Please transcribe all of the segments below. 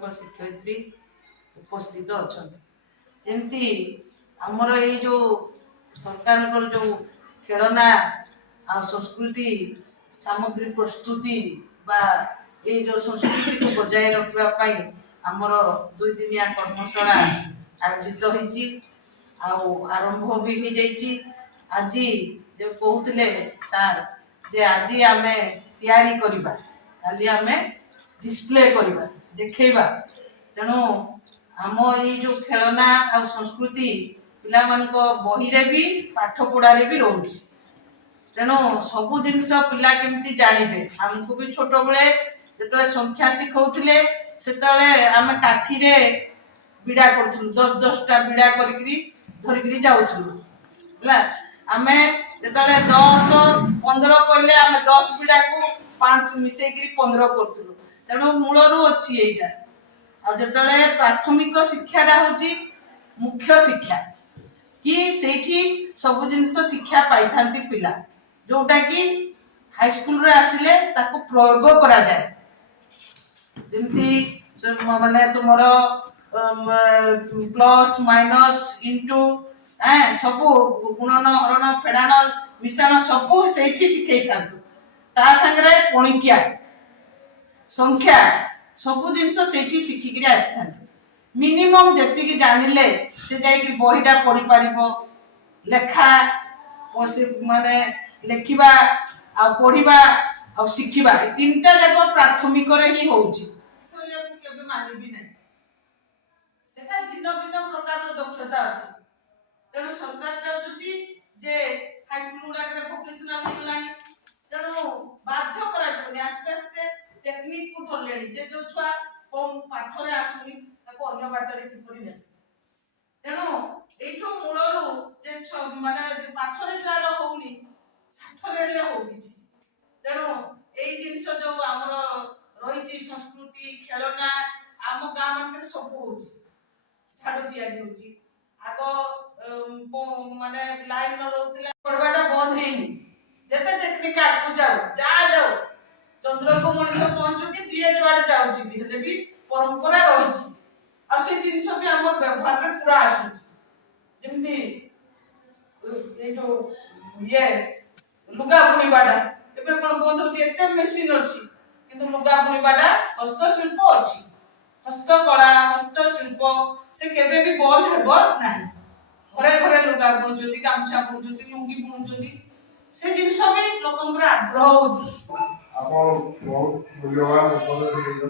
शिक्षक शिक्षयित्री उपस्थित अच्छा जमती आमर ये जो सरकार जो खेलना आ संस्कृति सामग्री प्रस्तुति बा ये जो संस्कृति को बजाय रखापी आमर 2 दिनिया कर्मशाला आयोजित होती आरंभ भी हो जाइए। आज जो कहते सार जे आज आम तैयारी करवा खाली आम डिस्प्ले करवा देखा तेणु आम ये जो खेलना आ संस्कृति पिला बही रे भी पाठ पढ़ारे भी रोचे तेणु सबू जिनस पिला केमती जानवे आमको भी छोट बेले जो संख्या शिखौले से आम काठी बिड़ा करूँ 10-10टा बिड़ा धरिकी जाऊँ आम जो 10-15 कहले आम 10 बिड़ा को 5 मिसेक 15 करूँ तेणु मूलरू अच्छी यहाँ जो प्राथमिक शिक्षाटा हूँ मुख्य शिक्षा कि से सब जिनस शिक्षा पाई था पिला जोटा कि हाईस्कल आसिले ताको प्रयोग करा जाए जमती माने तुमर प्लस माइनस इंटू सब गुणन हरण फेड़ाण मिशाण सब से शिखई था ता संगे पणिकिया संख्या सब जिनस से शिखिक आसी था मिनिमम जी जानिले से जाकि बहीटा पढ़ी पार लेखा माने लेखिबा आ पढ़िबा आ शिखिबा 3टा जाक प्राथमिक ही होउची केबे मानिबी नै सेटा भिन्न भिन्न प्रकार दक्षता अछि तेणु सरकार चाहती जे हाई स्कूल गुड़ा भोकेशनल होलानी तेणु बाध्य करा जबनी आस्ते आस्ते टेक्निक को धरलेनी जे जो छुआ कम पाठ रे आसुनी ताको अन्य बाटरे किपरि नै तेणु एठो मूलरू जे माने पाठ रे जाल होउनी साठरे हो किछि तेणु एई जिंस जो हमर रहिछि संस्कृति खेलना आम गाँ मन सब होछि झाड़ू तैयारी होछि आगो माने लाइन न रहउतिला पढ़वाटा बंद हेनी जेते टेक्निक आगु जाओ चंद्र को मनुष्य पहुंचु कि जीए जुआड़े जाउछि भी हेले भी परंपरा रहिछि आ से जिंस भी हमर व्यवहार में पूरा आसुछि जेमती ए जो ये लुगा बुणीबाटा एबे कोन बंद होती एते मशीन अछि किंतु लुगा बुणीबाटा हस्तशिल्प अछि हस्तकला हस्तशिल्प से केबे भी बंद हेबो नाही घरे घरे लुगा बुणुचोती गामछा बुणुचोती लुंगी बुणुचोती से जिंस भी लोकंकर आग्रह होछि आपण बहुत मूल्यवान उपदेश देइयो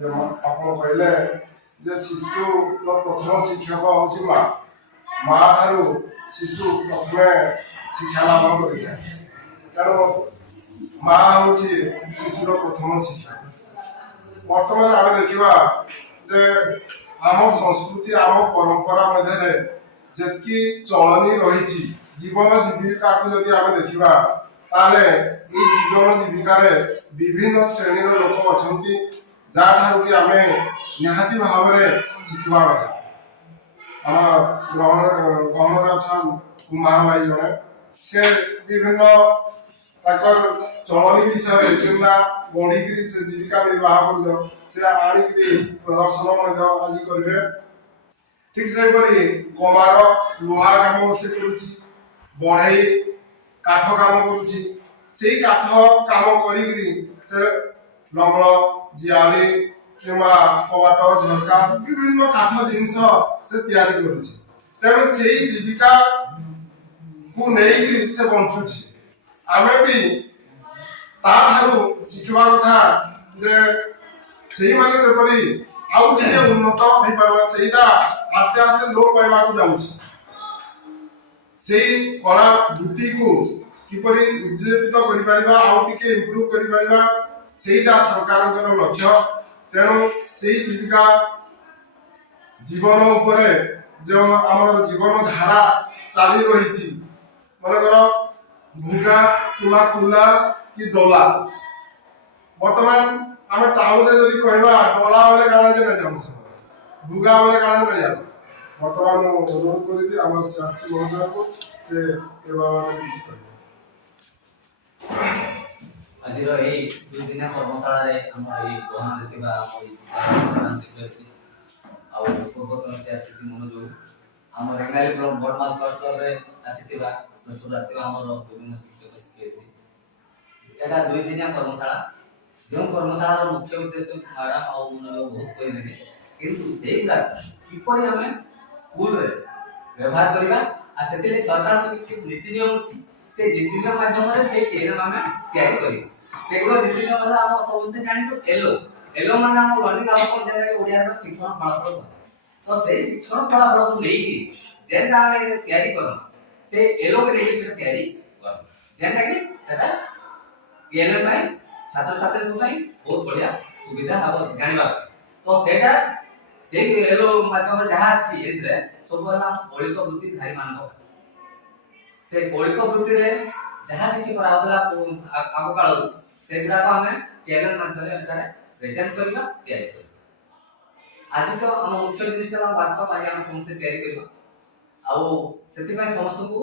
जे आपण कहले जे शिशु प्रथम शिक्षक होछि माँ ठारू शिशु प्रथम शिक्षा लाभ करिया तेणु माँ हूँ शिशुर प्रथम शिक्षा बर्तमान आम देखा जे आम संस्कृति आम परंपरा मध्य जी चलनी रही जीवन जीविका को जदि आम देखा ताले जीवन जीविकार विभिन्न श्रेणी लोक अच्छा जहाँ कि आम निहाती भाव में शिखा कथा आम गहन अच्छा कुमार भाई जड़े से विभिन्न चलनी विषय किंवा बढ़ी से जीविका निर्वाह कर से आनिकी प्रदर्शन आज करेंगे ठीक से गमार लुहा काम से बढ़ई काठ काम कर काठ काम कर लंगल जियाली किंवा कबाट झरका विभिन्न काठ जिनस से तैयारी तेणु से जीविका को नहीं से बंचुची आमे भी शिखा कथा जे से माने जपरी आउ जे उन्नत हो पाबा सेटा आस्ते आस्ते लोप पाइबा को जाउछि से कला वृत्ति को किपरि उज्जीवित करि पाइबा आउ टिके इंप्रूव करि पाइबा सेटा सरकार लक्ष्य तेणु से जीविका जीवन उपरे जो आम जीवन धारा चाली रही मनकर भुगा किंवा कुला कि डोला बर्तमान आम टाउन में जब कहवा डोला बोले काना जे ना जान भुगा बोले काना ना जान बर्तमान अनुरोध करी आम शासी महोदय को से ए बाबा किछि करियो ଆଜିର ଏଇ ଦୁଇ ଦିନିଆ କର୍ମଶାଳାରେ ଆମର ଏଇ ଗହଣରେ ଥିବା ଆମ ସେକ୍ରେଟାରୀ ଆଉ ପୂର୍ବତନ ସିଆରସିସି ମନୋଜ ଆମ ରେଙ୍ଗାଲି ବଡ଼ମାଲ କ୍ଲଷ୍ଟରରେ ଆସିଥିବା ପ୍ରସ୍ତୁତ ଆସିଥିବା ଆମର ବିଭିନ୍ନ ଶିକ୍ଷକ ଶିକ୍ଷୟିତ୍ରୀ ଏଇଟା ଦୁଇ ଦିନିଆ କର୍ମଶାଳା ଯେଉଁ କର୍ମଶାଳାର ମୁଖ୍ୟ ଉଦ୍ଦେଶ୍ୟ ମ୍ୟାଡ଼ାମ ଆଉ ମନୋଜ ବହୁତ କହିଦେଲେ କିନ୍ତୁ ସେଇଗୁଡ଼ା କିପରି ଆମେ ସ୍କୁଲରେ ବ୍ୟବହାର କରିବା ଆଉ ସେଥିରେ ସରକାରଙ୍କ କିଛି ନୀତି ନିୟମ ଅଛି ସେ ନୀତି ନିୟମ ମାଧ୍ୟମରେ ସେ ଟିଏଲଏମ୍ ଆମେ ତିଆରି କରିବା ସେଗୁଡ଼ା ନୀତି ନିୟମ ହେଲା ଆମ ସମସ୍ତେ ଜାଣିଛୁ ଏଲୋ ମାନେ ଆମ ଲର୍ଣ୍ଣିଂ ଆଉଟକମ୍ ଯେଟାକି ଓଡ଼ିଆର ଶିକ୍ଷଣ ଫଳାଫଳ ତ ସେଇ ଶିକ୍ଷଣ ଫଳାଫଳକୁ ନେଇକି ଯେଟା ଆମେ ତିଆରି କରୁ ସେ ଏଲୋ କେ ନେଇକି ସେଟା ତିଆରି କରୁ ଯେଟା କି ସେଟା ଟିଏଲଏମ୍ ପାଇଁ ଛାତ୍ରଛାତ୍ରୀଙ୍କ ପାଇଁ ବହୁତ ବଢ଼ିଆ ସୁବିଧା ହେବ ଜାଣିବା ତ ସେଟା ସେଇ ଏଲୋ ମାଧ୍ୟମରେ ଯାହା ଅଛି ଏଥିରେ ସବୁ ହେଲା ମୌଳିକ ବୃତ୍ତି ଧାରୀମାନଙ୍କ ସେ ମୌଳିକ ବୃତ୍ତିରେ ଯାହା କିଛି କରାଯାଉଥିଲା ଆଗ କାଳରୁ ସେଗୁଡ଼ାକ ଆମେ ଟିଏଲଏମ୍ ମାଧ୍ୟମରେ ଏଠାରେ ପ୍ରେଜେଣ୍ଟ କରିବା ତିଆରି କରିବା ଆଜି ତ ଆମ ମୁଖ୍ୟ ଜିନିଷଟା ଆମ ୱାର୍କସପ୍ ଆଜି ଆମେ ସମସ୍ତେ ତିଆରି କରିବା ଆଉ ସେଥିପାଇଁ ସମସ୍ତଙ୍କୁ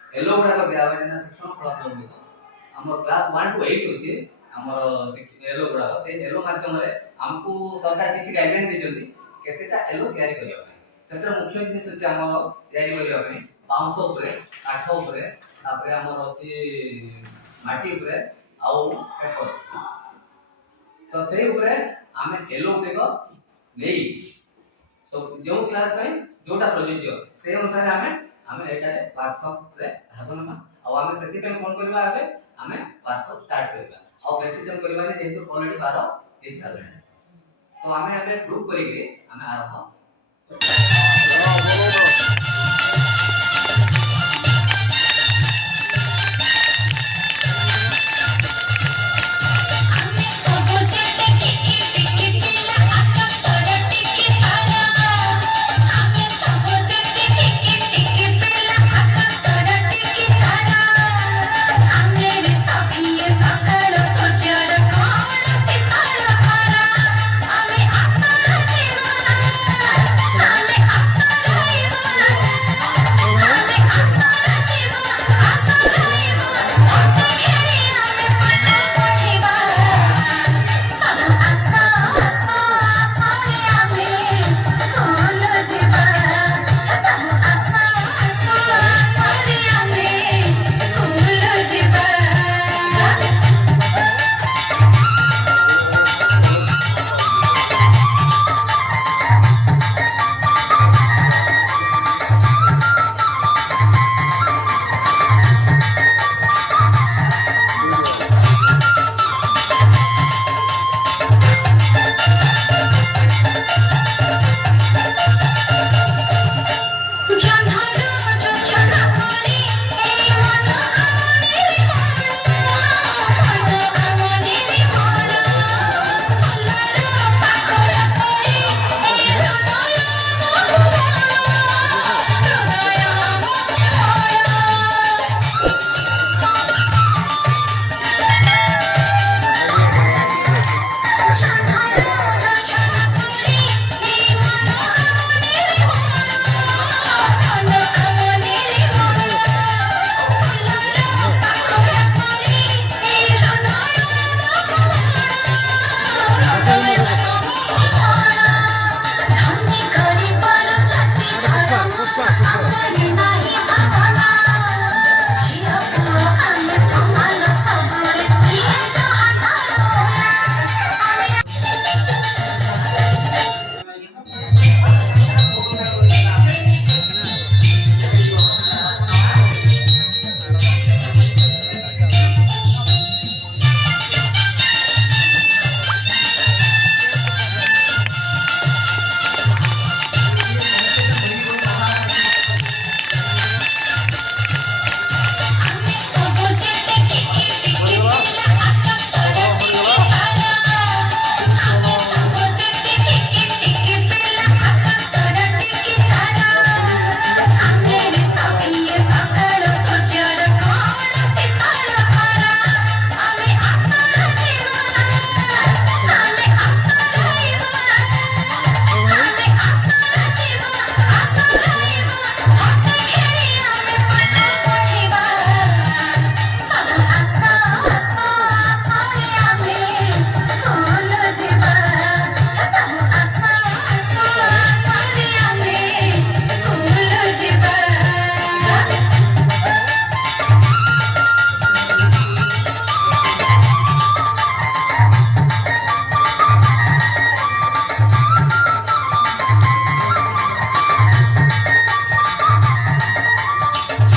ଏଲୋ ଗୁଡ଼ାକ ଦିଆହେବା ଯେନ୍ତା ଶିକ୍ଷଣ ଫଳାଫଳ ଗୁଡ଼ିକ ଆମର କ୍ଲାସ୍ 1 to 8 ଅଛି ଆମର ଏଲୋ ଗୁଡ଼ାକ ସେ ଏଲୋ ମାଧ୍ୟମରେ ଆମକୁ ସରକାର କିଛି ଗାଇଡଲାଇନ୍ ଦେଇଛନ୍ତି କେତେଟା ଏଲୋ ତିଆରି କରିବା ପାଇଁ ସେଥିରେ ମୁଖ୍ୟ ଜିନିଷ ଅଛି ଆମର ତିଆରି କରିବା ପାଇଁ ବାଉଁଶ ଉପରେ କାଠ ଉପରେ ତାପରେ ଆମର ଅଛି ମାଟି ଉପରେ ଆଉ ପେପର ତ ସେଇ ଉପରେ ଆମେ ଏଲୋ ଗୁଡ଼ିକ ନେଇ जो क्लास ପାଇଁ जोटा प्रयोज्य से अनुसार हमें एटारे वर्कशॉप रे भाग नबा आ हमें सेति पे कोन करबा आबे हमें वर्कशॉप स्टार्ट करबा आ बेसी जन करबा ने जेतु ऑलरेडी 12 30 साल तो हमें ग्रुप करिके हमें आरंभ